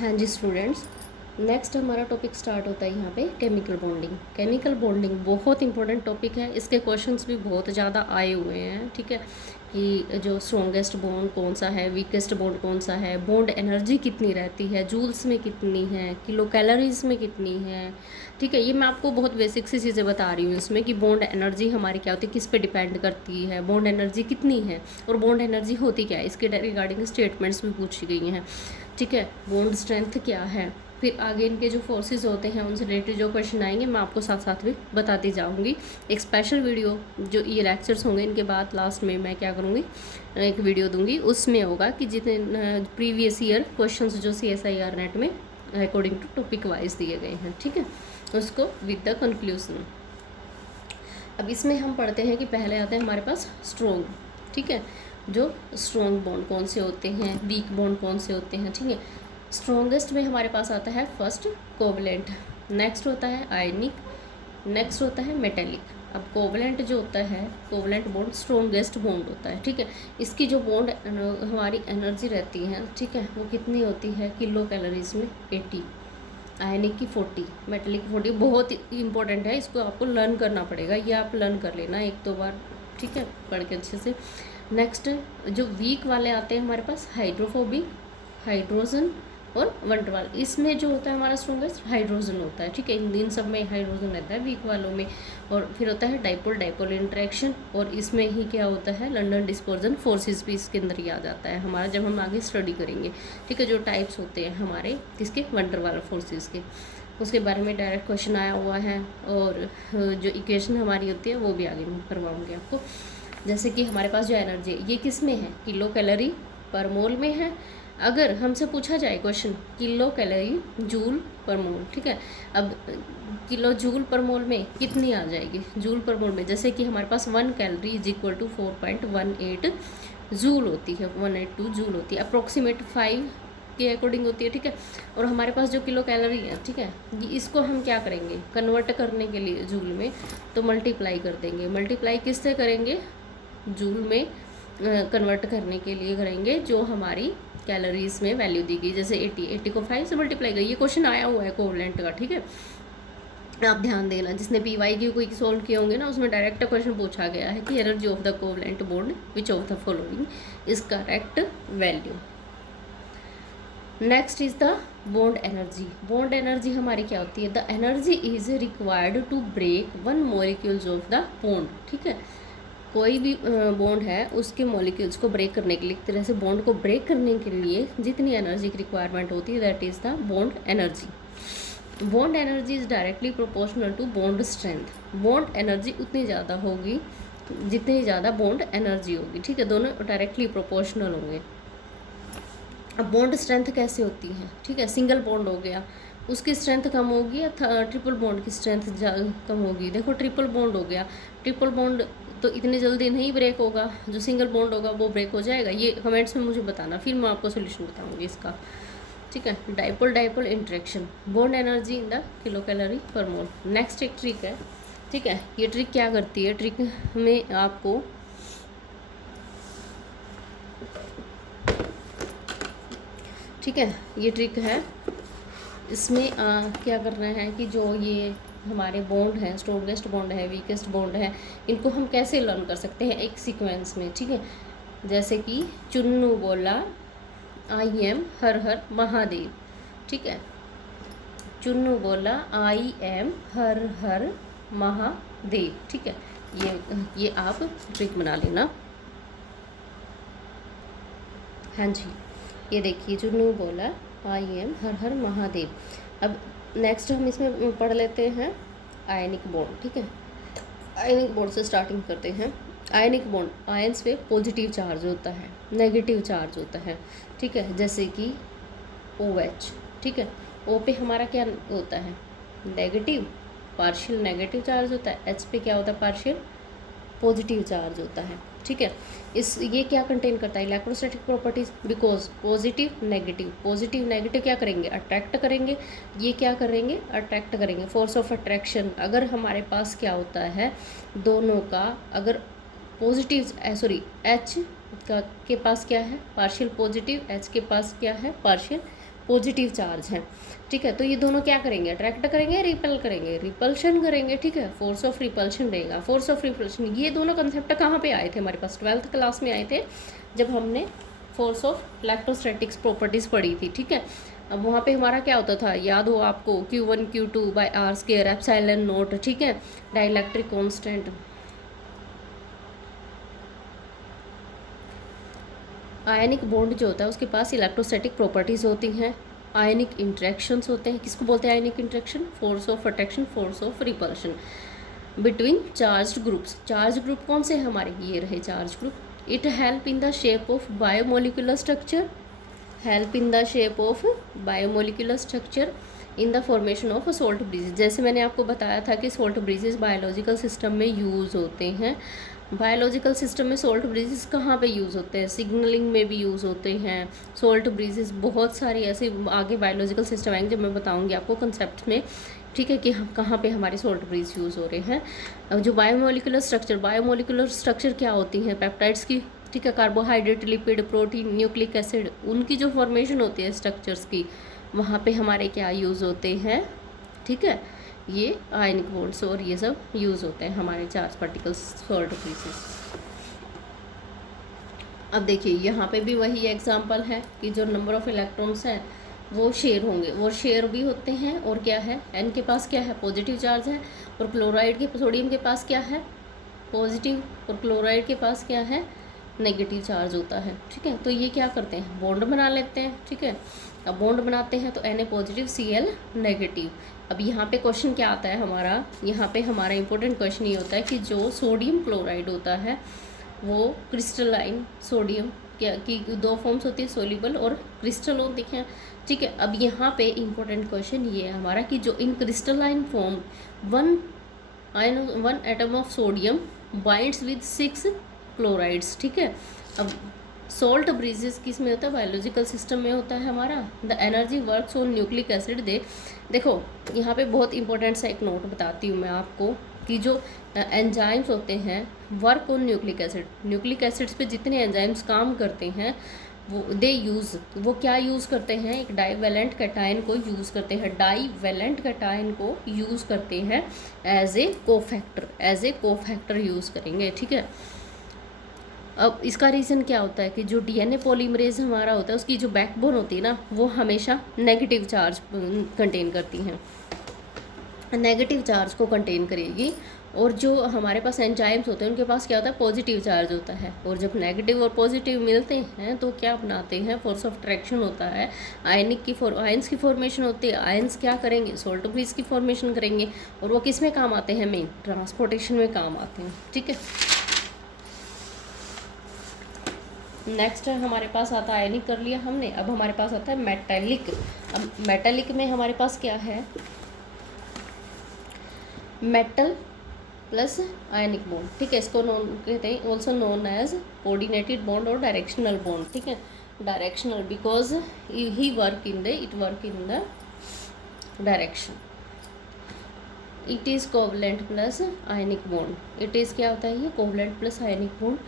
हाँ जी students, next हमारा topic start होता है यहाँ पे केमिकल बॉन्डिंग। केमिकल बॉन्डिंग बहुत इंपॉर्टेंट टॉपिक है, इसके क्वेश्चंस भी बहुत ज़्यादा आए हुए हैं। ठीक है, कि जो स्ट्रॉन्गेस्ट बॉन्ड कौन सा है, वीकेस्ट बॉन्ड कौन सा है, बॉन्ड एनर्जी कितनी रहती है, जूल्स में कितनी है, किलो कैलोरीज में कितनी है। ठीक है, ये मैं आपको बहुत बेसिक सी चीज़ें बता रही हूँ इसमें कि बॉन्ड एनर्जी हमारी क्या होती है, किस पे डिपेंड करती है, बॉन्ड एनर्जी कितनी है और बॉन्ड एनर्जी होती क्या है, इसके रिगार्डिंग स्टेटमेंट्स भी पूछी गई हैं। ठीक है, बॉन्ड स्ट्रेंथ क्या है, फिर आगे इनके जो फोर्सेस होते हैं उनसे रिलेटेड जो क्वेश्चन आएंगे मैं आपको साथ साथ भी बताती जाऊंगी। एक स्पेशल वीडियो जो ये लेक्चर्स होंगे इनके बाद लास्ट में मैं क्या करूँगी, एक वीडियो दूंगी, उसमें होगा कि जितने प्रीवियस ईयर क्वेश्चंस जो CSIR नेट में अकॉर्डिंग टू टॉपिक वाइज दिए गए हैं, ठीक है, उसको विद द कंक्लूजन। अब इसमें हम पढ़ते हैं कि पहले आते हैं हमारे पास स्ट्रॉन्ग। ठीक है, जो स्ट्रॉन्ग बॉन्ड कौन से होते हैं, वीक बॉन्ड कौन से होते हैं। ठीक है, स्ट्रॉन्गेस्ट में हमारे पास आता है फर्स्ट कोवलेंट, नेक्स्ट होता है आयनिक, नेक्स्ट होता है मेटेलिक। अब कोवलेंट जो होता है, कोवलेंट बॉन्ड स्ट्रॉन्गेस्ट बॉन्ड होता है। ठीक है, इसकी जो बॉन्ड हमारी एनर्जी रहती है, ठीक है, वो कितनी होती है किलो कैलोरीज में 80, आयनिक की 40, मेटेलिक की 40। बहुत इंपॉर्टेंट है, इसको आपको लर्न करना पड़ेगा, ये आप लर्न कर लेना एक दो बार, ठीक है, पढ़ के अच्छे से। नेक्स्ट जो वीक वाले आते हैं हमारे पास हाइड्रोफोबिक, हाइड्रोजन और वंडरवाल। इसमें जो होता है हमारा स्ट्रॉन्गेस्ट हाइड्रोजन होता है। ठीक है, इन सब में हाइड्रोजन रहता है वीक वालों में। और फिर होता है डाइपोल डाइपोल इंटरेक्शन, और इसमें ही क्या होता है लंडन डिस्पर्जन फोर्सेस भी इसके अंदर ही आ जाता है हमारा, जब हम आगे स्टडी करेंगे। ठीक है, जो टाइप्स होते हैं हमारे किसके, वंडरवाल फोर्सेस के, उसके बारे में डायरेक्ट क्वेश्चन आया हुआ है। और जो इक्वेशन हमारी होती है वो भी आगे मैं करवाऊँगी आपको। जैसे कि हमारे पास जो एनर्जी ये किस में है, किलो कैलोरी पर मोल में है। अगर हमसे पूछा जाए क्वेश्चन किलो कैलोरी जूल पर मोल, ठीक है, अब किलो जूल पर मोल में कितनी आ जाएगी, जूल पर मोल में, जैसे कि हमारे पास 1 calorie is equal to 4.18 joule होती है, 182 जूल होती है, अप्रोक्सीमेट 5 के अकॉर्डिंग होती है। ठीक है, और हमारे पास जो किलो कैलोरी है, ठीक है, इसको हम क्या करेंगे कन्वर्ट करने के लिए जूल में, तो मल्टीप्लाई कर देंगे। मल्टीप्लाई किससे करेंगे, जूल में कन्वर्ट करने के लिए करेंगे जो हमारी कैलोरीज में वैल्यू दी गई, जैसे 80 को 5 से मल्टीप्लाई करिए। ये क्वेश्चन आया हुआ है कोवलेंट का। ठीक है, आप ध्यान देना, जिसने PYQ कोई सॉल्व किए होंगे ना उसमें डायरेक्ट क्वेश्चन पूछा गया है कि energy of the covalent bond which of the following is correct value. Next is the bond energy. Bond energy हमारी क्या होती है, the energy is required to break 1 molecules of the bond. ठीक है, कोई भी बॉन्ड है उसके मॉलिक्यूल्स को ब्रेक करने के लिए, एक तरह से बॉन्ड को ब्रेक करने के लिए जितनी एनर्जी की रिक्वायरमेंट होती है that is the bond energy. Bond energy is directly proportional to bond strength. Bond energy उतनी ज़्यादा होगी जितनी ज़्यादा बॉन्ड एनर्जी होगी। ठीक है, दोनों डायरेक्टली प्रोपोर्शनल होंगे। अब बॉन्ड स्ट्रेंथ कैसे होती है, ठीक है, सिंगल बॉन्ड हो गया उसकी स्ट्रेंथ कम होगी या ट्रिपल बॉन्ड की स्ट्रेंथ कम होगी। देखो ट्रिपल बॉन्ड हो गया, ट्रिपल बॉन्ड तो इतनी जल्दी नहीं ब्रेक होगा, जो सिंगल बॉन्ड होगा वो ब्रेक हो जाएगा। ये कमेंट्स में मुझे बताना, फिर मैं आपको सोल्यूशन बताऊंगी इसका। ठीक है, dipole dipole interaction, bond energy in the kilo calorie पर मोल। नेक्स्ट एक ट्रिक है। ठीक है, ये ट्रिक क्या करती है, ट्रिक में आपको ठीक है, ये ट्रिक है, इसमें क्या करना है कि जो ये हमारे बॉन्ड हैं, स्ट्रॉन्गेस्ट बॉन्ड है, वीकेस्ट बॉन्ड है, इनको हम कैसे लर्न कर सकते हैं एक सीक्वेंस में। ठीक है, जैसे कि चुन्नू बोला आई एम हर हर महादेव। ठीक है, चुन्नू बोला आई एम हर हर महादेव। ठीक है, ये आप ट्रिक बना लेना। हाँ जी, ये देखिए चुन्नू बोला आई एम हर हर महादेव। अब नेक्स्ट हम इसमें पढ़ लेते हैं आयनिक बॉन्ड। ठीक है, आयनिक बॉन्ड से स्टार्टिंग करते हैं। आयनिक बॉन्ड, आयंस पे पॉजिटिव चार्ज होता है, नेगेटिव चार्ज होता है। ठीक है, जैसे कि OH। ठीक है, O पे हमारा क्या होता है, नेगेटिव, पार्शियल नेगेटिव चार्ज होता है। H पे क्या होता है, पार्शियल पॉजिटिव चार्ज होता है। ठीक है, ये क्या कंटेन करता है, electrostatic properties, because positive negative, positive negative क्या करेंगे, अट्रैक्ट करेंगे, ये क्या करेंगे, अट्रैक्ट करेंगे, फोर्स ऑफ अट्रैक्शन। अगर हमारे पास क्या होता है दोनों का, अगर पॉजिटिव सॉरी H का के पास क्या है पार्शियल पॉजिटिव, H के पास क्या है पार्शियल पॉजिटिव चार्ज है, ठीक है। तो ये दोनों क्या करेंगे, अट्रैक्ट करेंगे, रिपेल करेंगे, रिपल्शन करेंगे, ठीक है। फोर्स ऑफ रिपल्शन रहेगा, फोर्स ऑफ रिपल्शन। ये दोनों कंसेप्ट कहाँ पे आए थे हमारे पास, 12th क्लास में आए थे, जब हमने फोर्स ऑफ इलेक्ट्रोस्टैटिक्स प्रॉपर्टीज़ पढ़ी थी, ठीक है। अब वहाँ पे हमारा क्या होता था, याद हो आपको, Q1 Q2 by r square epsilon naught, ठीक है। डाइलेक्ट्रिक कांस्टेंट, आयनिक बॉन्ड जो होता है उसके पास इलेक्ट्रोस्टैटिक प्रॉपर्टीज़ होती हैं, आयनिक इंट्रैक्शंस होते हैं। किसको बोलते हैं ionic interaction, force of attraction, force of repulsion between charged groups. Charge group कौन से हैं हमारे, ये रहे charge group. It help in the shape of biomolecular structure, help in the shape of biomolecular structure in the formation of salt bridges. जैसे मैंने आपको बताया था कि सॉल्ट ब्रीजेज बायोलॉजिकल सिस्टम में यूज़ होते हैं। बायोलॉजिकल सिस्टम में सॉल्ट ब्रीजेज कहाँ पे यूज़ होते हैं, सिग्नलिंग में भी यूज़ होते हैं सॉल्ट ब्रीजेज। बहुत सारी ऐसे आगे बायोलॉजिकल सिस्टम आएंगे जब मैं बताऊंगी आपको कंसेप्ट में, ठीक है, कि हम कहाँ पे हमारे सॉल्ट ब्रीज यूज़ हो रहे हैं। जो बायोमोलिकुलर स्ट्रक्चर क्या होती हैं, पेप्टाइड्स की, ठीक है, carbohydrate, lipid, protein, nucleic acid, उनकी जो फॉर्मेशन होती है स्ट्रक्चर्स की, वहाँ पे हमारे क्या यूज़ होते हैं, ठीक है, ये आयनिक बॉन्ड्स और ये सब यूज़ होते हैं हमारे चार्ज पार्टिकल्स सॉल्ट ब्रीजेस। अब देखिए यहाँ पे भी वही एग्जांपल है कि जो नंबर ऑफ इलेक्ट्रॉन्स हैं वो शेयर होंगे, वो शेयर भी होते हैं। और क्या है, एन के पास क्या है, पॉजिटिव चार्ज है, और क्लोराइड के, सोडियम के पास क्या है, पॉजिटिव, और क्लोराइड के पास क्या है, नेगेटिव चार्ज होता है, ठीक है। तो ये क्या करते हैं, बॉन्ड बना लेते हैं, ठीक है। अब बॉन्ड बनाते हैं तो Na पॉजिटिव, Cl नेगेटिव। अब यहाँ पे क्वेश्चन क्या आता है हमारा, यहाँ पे हमारा इंपॉर्टेंट क्वेश्चन ये होता है कि जो सोडियम क्लोराइड होता है वो क्रिस्टलाइन सोडियम क्या की दो फॉर्म्स होती है, सोल्यूबल और क्रिस्टल होती हैं, ठीक है। अब यहाँ पे इंपॉर्टेंट क्वेश्चन ये है हमारा कि जो in crystalline form one atom of sodium binds with 6 chlorides, ठीक है। अब सॉल्ट ब्रीजेस किस में होता है, बायोलॉजिकल सिस्टम में होता है हमारा। The energy works on nucleic acid देखो यहाँ पे बहुत इंपॉर्टेंट सा एक नोट बताती हूँ मैं आपको कि जो एंजाइम्स होते हैं वर्क ऑन न्यूक्लिक एसिड्स पे जितने एंजाइम्स काम करते हैं वो क्या यूज़ करते हैं, एक डाईवैलेंट कैटायन को यूज़ करते हैं, डाईवैलेंट कैटायन को यूज़ करते हैं एज ए कोफैक्टर यूज़ करेंगे, ठीक है। अब इसका रीज़न क्या होता है कि जो डीएनए पॉलीमरेज हमारा होता है उसकी जो बैकबोन होती है ना वो हमेशा नेगेटिव चार्ज कंटेन करती हैं, नेगेटिव चार्ज को कंटेन करेगी। और जो हमारे पास एंजाइम्स होते हैं उनके पास क्या होता है, पॉजिटिव चार्ज होता है। और जब नेगेटिव और पॉजिटिव मिलते हैं तो क्या बनाते हैं, फोर्स ऑफ अट्रैक्शन होता है, आयंस की फॉर्मेशन होती है। आयंस क्या करेंगे, सॉल्ट ब्रीज की फॉर्मेशन करेंगे, और वो किस में काम आते हैं, मेन ट्रांसपोर्टेशन में काम आते हैं, ठीक है। नेक्स्ट हमारे पास आता है आयनिक, कर लिया हमने। अब हमारे पास आता है मेटालिक। अब मेटालिक में हमारे पास क्या है, मेटल प्लस आयनिक बॉन्ड, ठीक है। इसको कहते हैं also known as coordinated bond और डायरेक्शनल बॉन्ड, ठीक है। Directional because it work in the direction. It is covalent plus ionic bond. It is क्या होता है, ये covalent plus ionic bond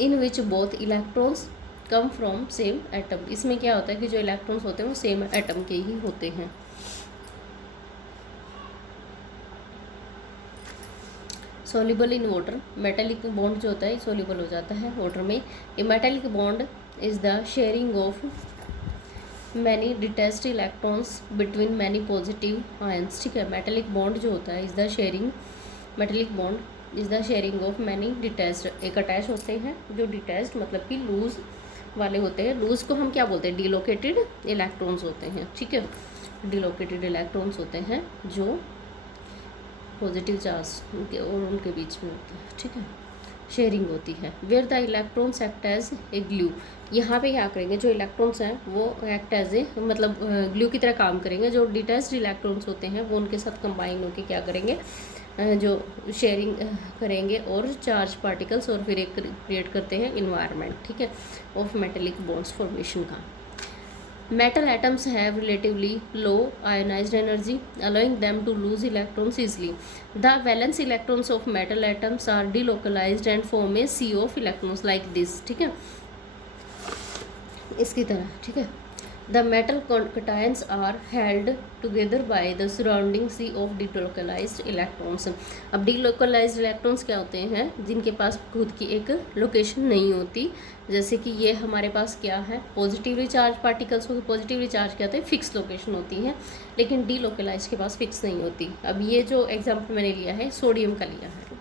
in which both electrons come from same atom. इसमें क्या होता है कि जो इलेक्ट्रॉन्स होते हैं वो सेम एटम के ही होते हैं। Soluble in water, metallic bond जो होता है सोल्यूबल हो जाता है वाटर में। A metallic bond is the sharing of many detached electrons between many positive ions, ठीक है। मेटालिक बॉन्ड जो होता है metallic bond is the sharing of many detached, एक अटैच होते हैं जो डिटैच्ड मतलब कि लूज वाले होते हैं। लूज को हम क्या बोलते हैं, डिलोकेटेड इलेक्ट्रॉन्स होते हैं, ठीक है। डिलोकेटेड इलेक्ट्रॉन्स होते हैं जो पॉजिटिव चार्ज और उनके बीच में होते हैं, ठीक है, शेयरिंग होती है। Where the electrons act as a glue, यहाँ पे क्या करेंगे, जो इलेक्ट्रॉन्स हैं वो एक्ट एज ए मतलब ग्लू की तरह काम करेंगे। जो डिटैच्ड इलेक्ट्रॉन्स होते हैं वो उनके साथ कंबाइन होकर क्या करेंगे, जो शेयरिंग करेंगे और चार्ज पार्टिकल्स, और फिर एक क्रिएट करते हैं इन्वायरमेंट, ठीक है, ऑफ मेटेलिक बॉन्ड्स फॉर्मेशन का। Metal atoms have relatively low ionized energy, allowing them to lose electrons easily. The valence electrons of metal atoms are delocalized and form a sea of electrons like this, ठीक है। इसकी तरह, ठीक है। The metal cations are held together by the surrounding sea of delocalized electrons. अब delocalized electrons क्या होते हैं, जिनके पास खुद की एक लोकेशन नहीं होती। जैसे कि ये हमारे पास क्या है, पॉजिटिवली चार्ज पार्टिकल्स हो, पॉजिटिवली चार्ज क्या होते हैं, फिक्स लोकेशन होती है, लेकिन डिलोकलाइज्ड के पास फिक्स नहीं होती। अब ये जो एग्जाम्पल मैंने लिया है सोडियम का लिया है,